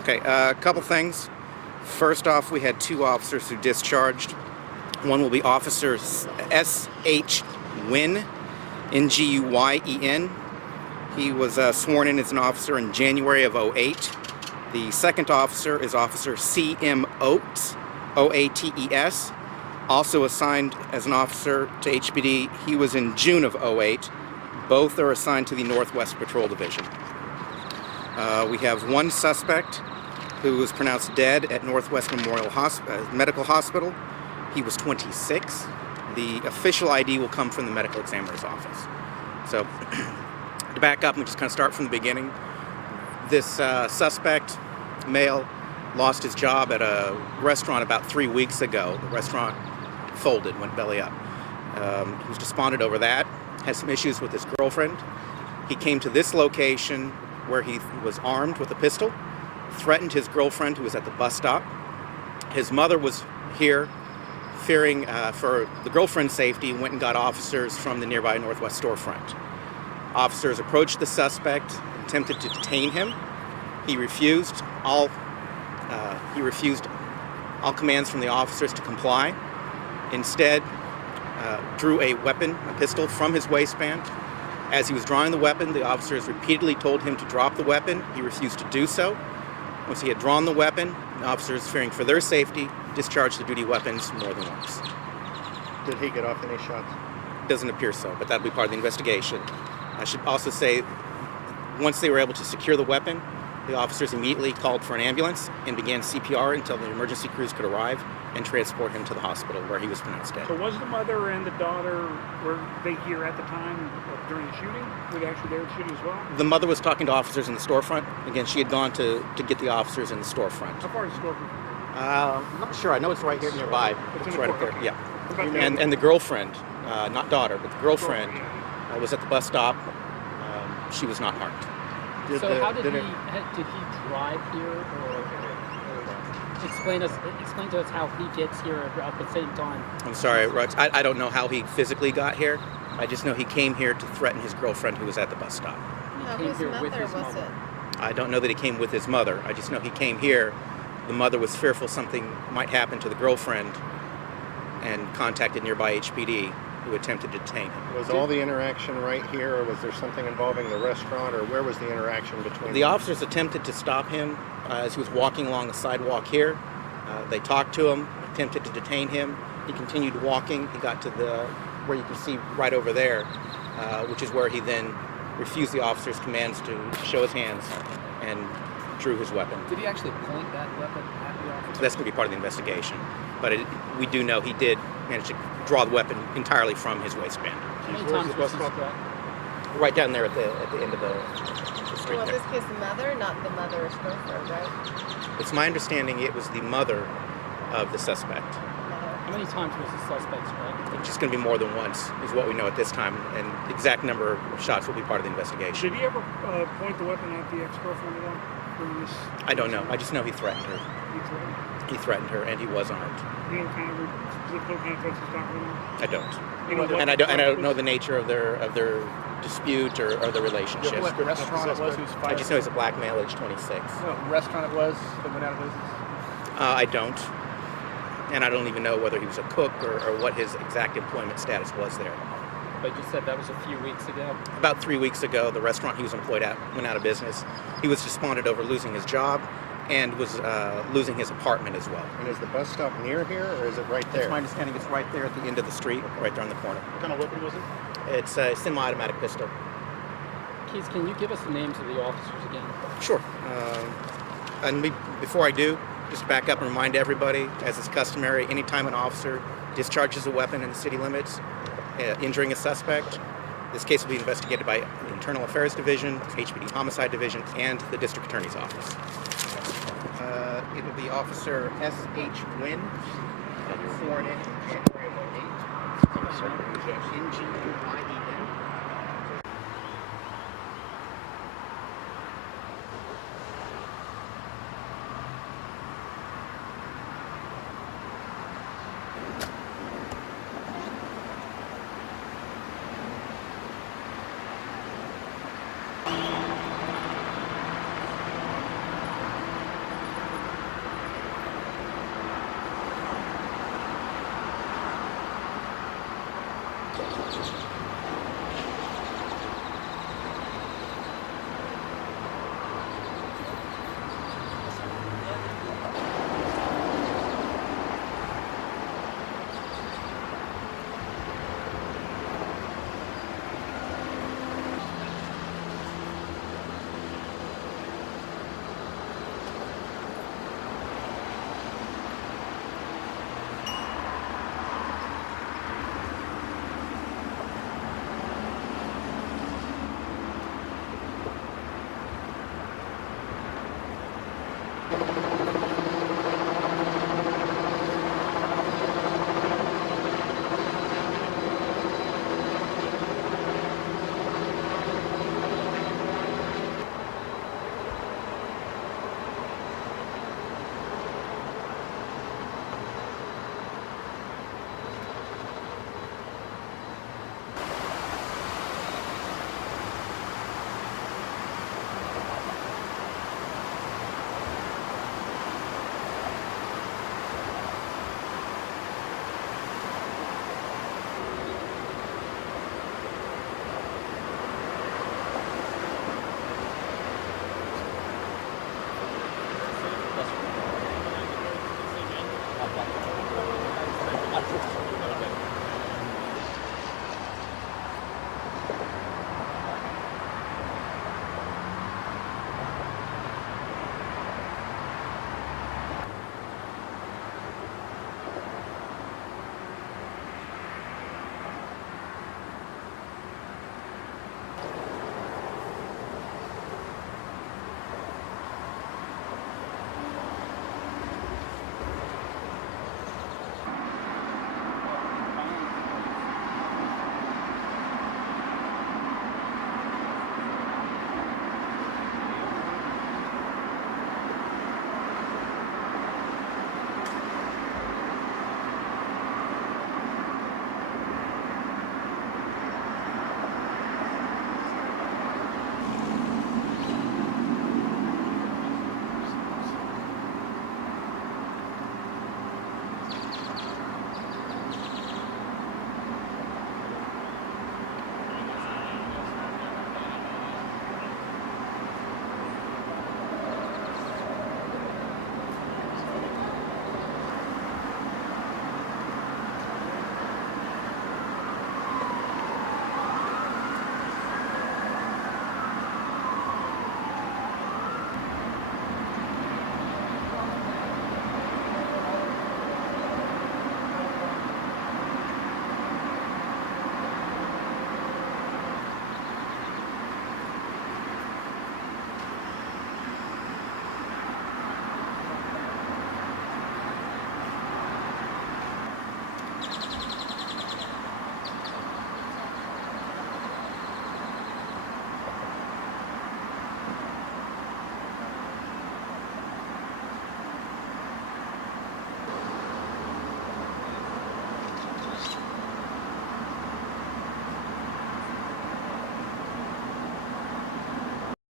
Okay, a couple things. First off, we had 2 officers who discharged. One will be Officer S.H. Nguyen, Nguyen. He was sworn in as an officer in January of '08. The second officer is Officer C.M. Oates, O-A-T-E-S, also assigned as an officer to HPD. He was in June of '08. Both are assigned to the Northwest Patrol Division. We have one suspect who was pronounced dead at Northwest Memorial Medical Hospital. He was 26. The official ID will come from the medical examiner's office. So, to back up and just kind of start from the beginning, this suspect, male, lost his job at a restaurant about 3 weeks ago. The restaurant folded, went belly up. He was despondent over that, had some issues with his girlfriend. He came to this location where he was armed with a pistol, threatened his girlfriend who was at the bus stop. His mother was here, fearing for the girlfriend's safety, went and got officers from the nearby Northwest storefront. Officers approached the suspect, attempted to detain him. He refused all commands from the officers to comply. Instead, drew a weapon, a pistol, from his waistband. As he was drawing the weapon, the officers repeatedly told him to drop the weapon. He refused to do so. Once he had drawn the weapon, the officers, fearing for their safety, discharged the duty weapons more than once. Did he get off any shots? Doesn't appear so, but that'll be part of the investigation. I should also say, once they were able to secure the weapon, the officers immediately called for an ambulance and began CPR until the emergency crews could arrive and transport him to the hospital where he was pronounced dead. So was the mother and the daughter, were they here at the time during the shooting? Were they actually there at the shooting as well? The mother was talking to officers in the storefront. Again, she had gone to get the officers in the storefront. How far is the storefront? I'm not sure. I know it's right here nearby. It's right up there. Yeah. Okay. And the girlfriend, not daughter, but the girlfriend was at the bus stop. She was not harmed. How did he drive here, or explain to us how he gets here at the same time? I'm sorry, Rux. I don't know how he physically got here. I just know he came here to threaten his girlfriend who was at the bus stop. He came here with his mother. I don't know that he came with his mother. I just know he came here. The mother was fearful something might happen to the girlfriend and contacted nearby HPD, who attempted to detain him. Was all the interaction right here, or was there something involving the restaurant, or where was the interaction between the officers attempted to stop him as he was walking along the sidewalk here. They talked to him, attempted to detain him. He continued walking. He got to where you can see right over there, which is where he then refused the officers' commands to show his hands and drew his weapon. Did he actually point that weapon at the officers? That's going to be part of the investigation. But we do know he did manage to draw the weapon entirely from his waistband. How many times was he struck? Right down there at the end of the street. Well, in this case, the mother, not the mother's girlfriend, right? It's my understanding it was the mother of the suspect. How many times was the suspect struck? It's just going to be more than once, is what we know at this time, and the exact number of shots will be part of the investigation. Did he ever point the weapon at the ex-girlfriend at all? I don't know. I just know he threatened her. He threatened her, and he was armed. You know what kind of threats he's talking about? I don't. You know And I don't know the nature of their dispute or the relationship. What restaurant it was who was fired? I just know he's a black male, age 26. What restaurant it was that went out of business? I don't. And I don't even know whether he was a cook or what his exact employment status was there. But you said that was a few weeks ago? About 3 weeks ago, the restaurant he was employed at went out of business. He was despondent over losing his job and was losing his apartment as well. And is the bus stop near here, or is it right there? It's my understanding it's right there at the end of the street, right there on the corner. What kind of weapon was it? It's a semi-automatic pistol. Keith, can you give us the names of the officers again? Sure. Before I do, just back up and remind everybody, as is customary, anytime an officer discharges a weapon in the city limits, injuring a suspect, this case will be investigated by the Internal Affairs Division, HPD Homicide Division, and the District Attorney's Office. It will be Officer S.H. Nguyen, sworn in January of '08. Nguyen.